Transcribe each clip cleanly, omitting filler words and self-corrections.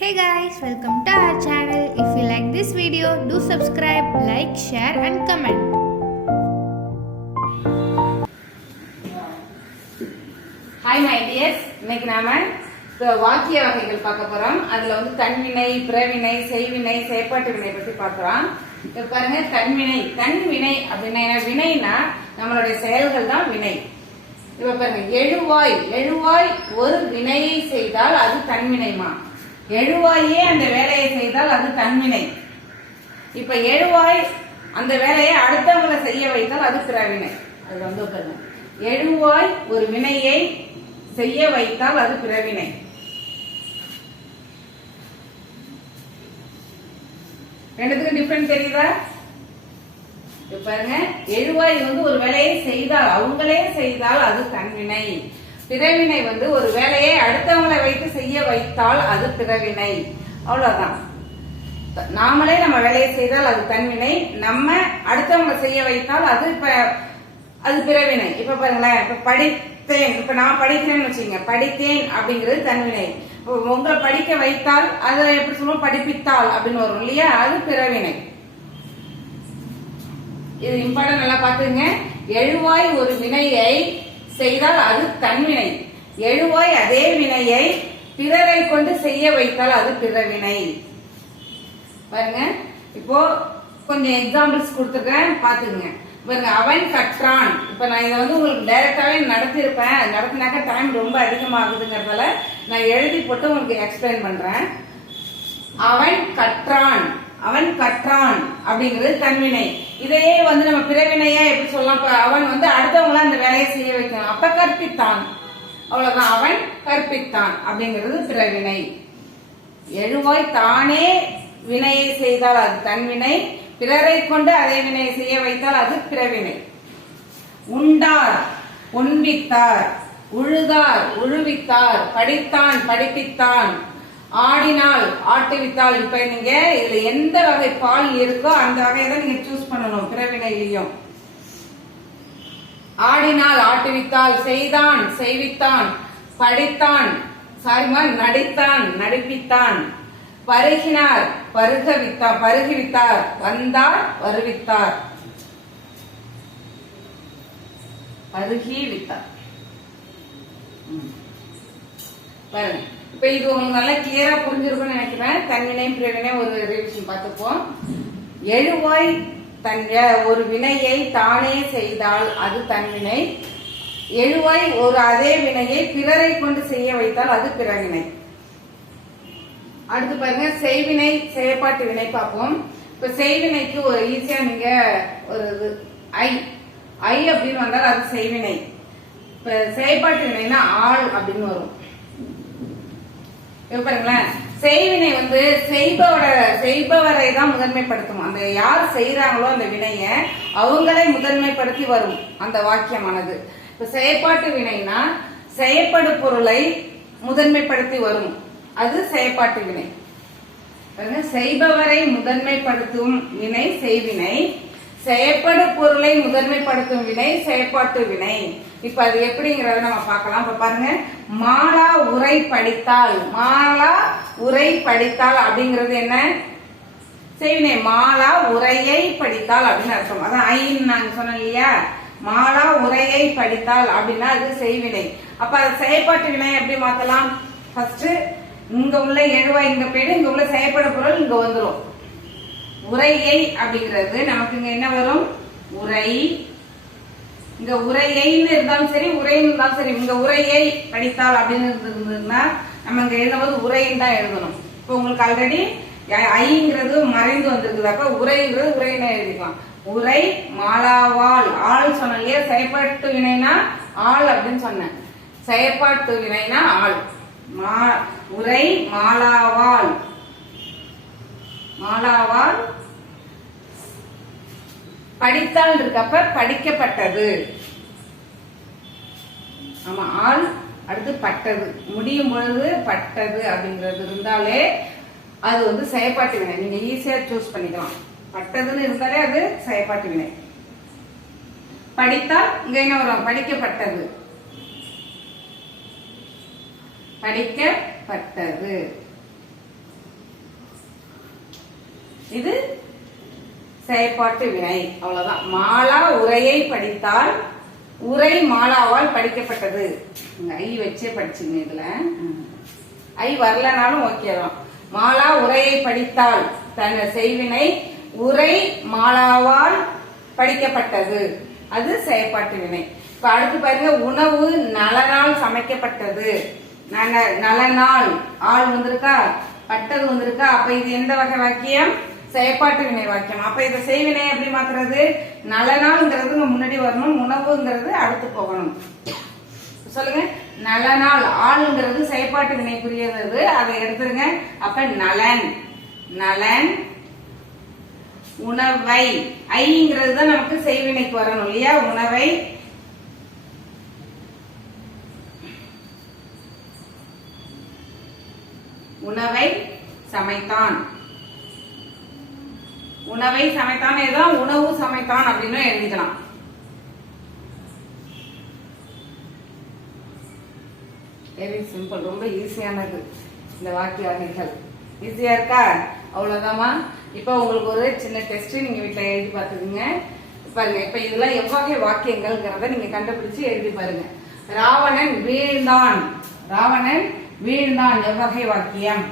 Hey guys, welcome to our channel. If you like this video, do subscribe, like, share and comment. Hi my dears, இன்னைக்கு நாம வாக்கிய வகைகள் பார்க்க போறோம். அதுல வந்து தன்வினை, பிறவினை, செய்வினை, செயற்பாட்டு வினை பத்தி பார்க்கலாம். இப்ப பாருங்க தன்வினை அப்படின்னா வினைனா நம்மளுடைய செயல்கள் தான் வினை. இப்ப பாருங்க எழுவாய் ஒரு வினையை செய்தால் அது தன்வினைமா. எழுவாயே அந்த வேலையை செய்தால் அது தன்வினை. இப்ப எழுவாய் அந்த வேலையை அடுத்தவங்களை செய்ய வைத்தால் அது பிறவினை. அது வந்து பாருங்க எழுவாய் ஒரு வினையை செய்ய வைத்தால் அது பிறவினை. ரெண்டுத்துக்கும் டிஃபரெண்ட் தெரியுதா? பாருங்க எழுவாய் வந்து ஒரு வேலையை செய்தால் அவங்களே செய்தால் அது தன்வினை. பிறவினை வந்து ஒரு வேலையை அடுத்தவங்களை வைத்து செய்ய வைத்தால் அது பிறவினை. அவ்வளவுதான். நாமளே நம்ம வேலையை செய்தால் அது தன்வினை, நம்ம அடுத்தவங்களை செய்ய வைத்தால் அது பிறவினை. இப்ப பாருங்களேன், இப்ப படித்தேன், இப்ப நான் படிக்கிறேன்னு வச்சுங்க, படித்தேன் அப்படிங்கிறது தன்வினை. உங்களை படிக்க வைத்தால் அதை எப்படி சொல்லுவோம், படிப்பித்தால் அப்படின்னு வரும் இல்லையா, அது பிறவினை. இது இம்பார்ட்டன் நல்லா பாத்துங்க. எழுவாய் ஒரு வினையை செய்தால் அது தன்வினை. எழுவாய் அதே வினையை பிறரை கொண்டு செய்ய வைத்தால் அது பிறவினை. பாருங்க, இப்போ கொஞ்சம் எக்ஸாம்பிள்ஸ் கொடுத்துருக்கேன், பாத்துங்க. பாருங்க, அவன் கற்றான். இப்ப நான் இதை வந்து உங்களுக்கு டைரக்டாவே நடத்திருப்பேன், நடத்தினாக்க டைம் ரொம்ப அதிகமாகுதுங்கிறதால நான் எழுதி போட்டு உங்களுக்கு எக்ஸ்பிளைன் பண்றேன். அவன் கற்றான் அப்படிங்கிறது தன்வினை. இதையே வந்து நம்ம பிறவினையா எப்படி சொல்லலாம், அவன் வந்து அடுத்தவங்கள அந்த வேலையை செய்ய வைக்கணும், அப்ப கற்பித்தான். அவ்வளவுதான், அவன் கற்பித்தான் அப்படிங்கிறது பிறவினை. எழுவாய் தானே வினையை செய்தால் அது தன்வினை, பிறரை கொண்டு அதே வினையை செய்ய வைத்தால் அது பிறவினை. உண்டார் உண்பித்தார், உழுதார் உழுவித்தார், படித்தான் படிப்பித்தான், ஆடினால் ஆட்டுவித்தால். இப்ப நீங்க இதுல எந்த வகை பால் இருக்கோ அந்த வகையை தான் நீங்க சூஸ் பண்ணணும் பிறவினையிலையும். ஆடினால் ஆட்டுவித்தால், செய்தான் செய்வித்தான், படித்தான் நடித்தான் நடிப்பித்தான், பருகினார் பருகுவித்தார், வந்தார் வருவித்தார், பருகி வித்தார். பாருங்க, இப்ப இது உங்களுக்கு நல்லா கிளியரா புரிஞ்சிருக்கும்னு நினைக்கிறேன். தன்வினை பிறவினை ஒரு ரிவிஷன் பார்த்துப்போம். எழுவாய் ஒரு வினையை தானே செய்தால் அது தன்வினை. எழுவாய் ஒரு அதே வினையை பிறரை கொண்டு செய்ய வைத்தால் அது பிறவினை. அடுத்து பாருங்க, செய்வினை செயற்பாட்டு வினை பார்ப்போம். இப்ப செய்வினைக்கு ஒரு ஈஸியா நீங்க ஒரு ஐ அப்படின்னு வந்தால் அது செய்வினை. இப்ப செயற்பாட்டு வினைனா ஆள் அப்படின்னு வரும். பாருங்களேன், செய்வினை வந்து செய்பவரை தான் முதன்மைப்படுத்தும். அந்த யார் செய்யறாங்களோ அந்த வினைய அவங்களே முதன்மைப்படுத்தி வரும் அந்த வாக்கியமானது. இப்ப செயற்பாட்டு வினைனா செயற்படு பொருளை முதன்மைப்படுத்தி வரும், அது செயற்பாட்டு வினை. செய்பவரை முதன்மைப்படுத்தும் வினை செய்வினை, செயற்படு பொருளை முதன்மைப்படுத்தும் வினை செயற்பாட்டு வினை. இப்ப அது எப்படிங்கறத நம்ம பார்க்கலாம். இப்ப பாருங்க, மாலா உரை படித்தால், மாலா உரை படித்தால் அப்படிங்கிறது என்ன, செய்வினை. மாலா உரையை படித்தால் அப்படின்னு அர்த்தம். அதான் ஐன்னு நாங்க சொன்னோம் இல்லையா, மாலா உரையை படித்தால் அப்படின்னா அது செய்வினை. அப்ப அது செயற்பாட்டு வினை எப்படி மாத்தலாம், ஃபர்ஸ்ட் இங்க உள்ள எழுவாய் இங்க போயிட்டு இங்க உள்ள செயற்படு பொருள் இங்க வந்துடும். உரையை அப்படிங்கிறது நமக்கு இங்க என்ன வரும், உரை. இங்க உரையைன்னு இருந்தாலும் சரி உரைன்னு இருந்தாலும் சரி, இங்க உரையை படித்தால் அப்படின்னு இருந்ததுன்னா நம்ம இங்க எழுதும்போது உரைன்னு தான் எழுதணும். இப்போ உங்களுக்கு ஆல்ரெடி ஐங்கிறது மறைந்து வந்திருக்குது, அப்ப உரைங்கிறது உரைன்னு எழுதிக்கலாம். உரை மாலாவால், ஆள் சொன்ன இல்லையா, செயற்பாட்டு வினைனா ஆள் அப்படின்னு சொன்னேன், செயற்பாட்டு வினைனா ஆள். உரை மாலாவால், மாலாவால் படித்தால் இருக்கப்ப படிக்கப்பட்டது. ஆமா, ஆள் அடுத்து பட்டது, முடியும் பொழுது பட்டது அப்படிங்கிறது இருந்தாலே அது வந்து செயற்பாட்டு வினை. நீங்க ஈஸியா சூஸ் பண்ணிக்கலாம். பட்டதுன்னு இருந்தாலே அது செயற்பாட்டு வினை. படித்தால் இங்க என்ன வரும், படிக்கப்பட்டது, படிக்கப்பட்டது. இது செயற்பாட்டு வினை. அவ்வளவுதான். மாலா உரையை படித்தால் உரை மாலாவால் படிக்கப்பட்டது. ஐ வச்சே படிச்சுங்க. இதுல ஐ வரலனாலும் ஓகே தான். மாலா உரையை படித்தால் தன் செய்வினை உரை மாலாவால் படிக்கப்பட்டது, அது செயற்பாட்டு வினை. இப்ப அடுத்து பாருங்க, உணவு நலனால் சமைக்கப்பட்டது. நலனால் ஆள் வந்திருக்கா, பட்டது வந்திருக்கா. அப்ப இது எந்த வகை வாக்கியம்? செயற்பாட்டு வினை வாக்கியம். அப்ப இத செய்வினை எப்படி மாத்துறது? நலனால்ங்கிறது முன்னாடி வரணும், உணவுங்கிறது அடுத்து போகணும். சொல்லுங்க. நலனால் ஆளுங்கிறது செயற்பாட்டு வினைக்குரியது, அதை எடுத்துருங்க. அப்ப நலன், நலன் உணவை, ஐங்கிறது தான் நமக்கு செய்வினைக்கு வரணும் இல்லையா? உணவை உணவை சமைத்தான், உணவை சமைத்தான் எழுதலாம், உணவு சமைத்தான் அப்படின்னு எழுதிக்கலாம். வெரி சிம்பிள், ரொம்ப ஈஸியானது இந்த வாக்கிய வகைகள். ஈஸியா இருக்கா? அவ்வளவுதாமா. இப்ப உங்களுக்கு ஒரு சின்ன டெஸ்ட் நீங்க வீட்டுல எழுதி பார்த்துக்குங்க. பாருங்க, இப்ப இதெல்லாம் எவ்வகை வாக்கியங்கள்ங்கிறத நீங்க கண்டுபிடிச்சு எழுதி பாருங்க. ராவணன் வீழ்ந்தான், ராவணன் வீழ்ந்தான் எவ்வகை வாக்கியம்?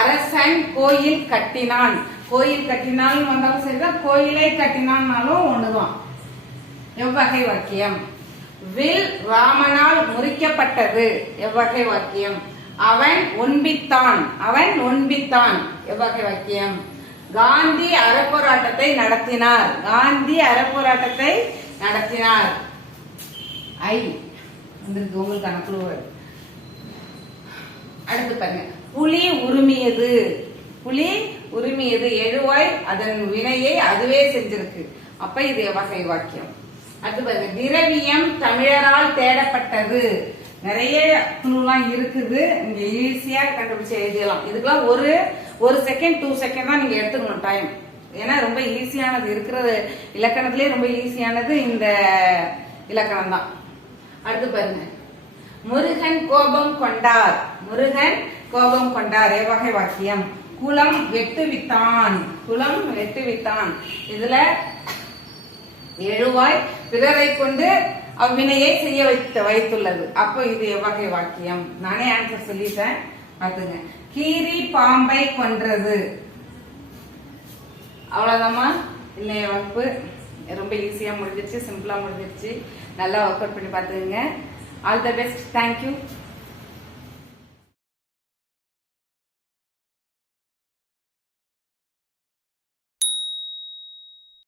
அரசன் கோயில் கட்டினான், கோயில் கட்டினான் வந்தாலும் சரிதான், கோயிலை கட்டினான்னாலும் ஒண்ணுதான். எவ்வகை வாக்கியம்? வில் ராமனால் முறிக்கப்பட்டது, எவ்வகை வாக்கியம்? அவன் ஒன்பித்தான், அவன் ஒன்பித்தான், எவ்வகை வாக்கியம்? காந்தி அறப்போராட்டத்தை நடத்தினார், காந்தி அறப்போராட்டத்தை நடத்தினார். ஐ வந்திருக்கு உங்களுக்கான குழு. அடுத்து பாருங்க, புலி உரிமையது, புலி உரிமையது எழுவாய் அதன் வினையை அதுவே செஞ்சிருக்கு. அப்ப இது எவ்வகை வாக்கியம்? அடுத்து பாருங்க, திரவியம் தமிழரால் தேடப்பட்டது. நிறைய குழுலாம் இருக்குது, நீங்க ஈஸியா கண்டுபிடிச்சு எழுதிடலாம். இதுக்கெல்லாம் ஒரு செகண்ட் 2 செகண்ட் தான் நீங்க எடுத்துக்கணும் டைம். ஏன்னா ரொம்ப ஈஸியானது, இருக்கிறது இலக்கணத்திலே ரொம்ப ஈஸியானது இந்த இலக்கணம் தான். அடுத்து பாருங்க, முருகன் கோபம் கொண்டார், முருகன் கோபம் கொண்டார் எவ்வகை வாக்கியம்? குளம் வெட்டுவித்தான், குளம் வெட்டுவித்தான். இதுல எழுவாய் பிறரை கொண்டு அவ்வினையை செய்ய வைத்துள்ளது. அப்போ இது எவ்வகை வாக்கியம்? நானே ஆன்சர் சொல்லிட்டேன், பாத்துங்க. கீரி பாம்பை கொன்றது. அவ்வளவுதாமா இன்னைய வகுப்பு. ரொம்ப ஈஸியா முடிஞ்சிருச்சு, சிம்பிளா முடிஞ்சிருச்சு. நல்லா ஒர்க் அவுட் பண்ணி பாத்துக்கங்க. All the best. தேங்க்யூ.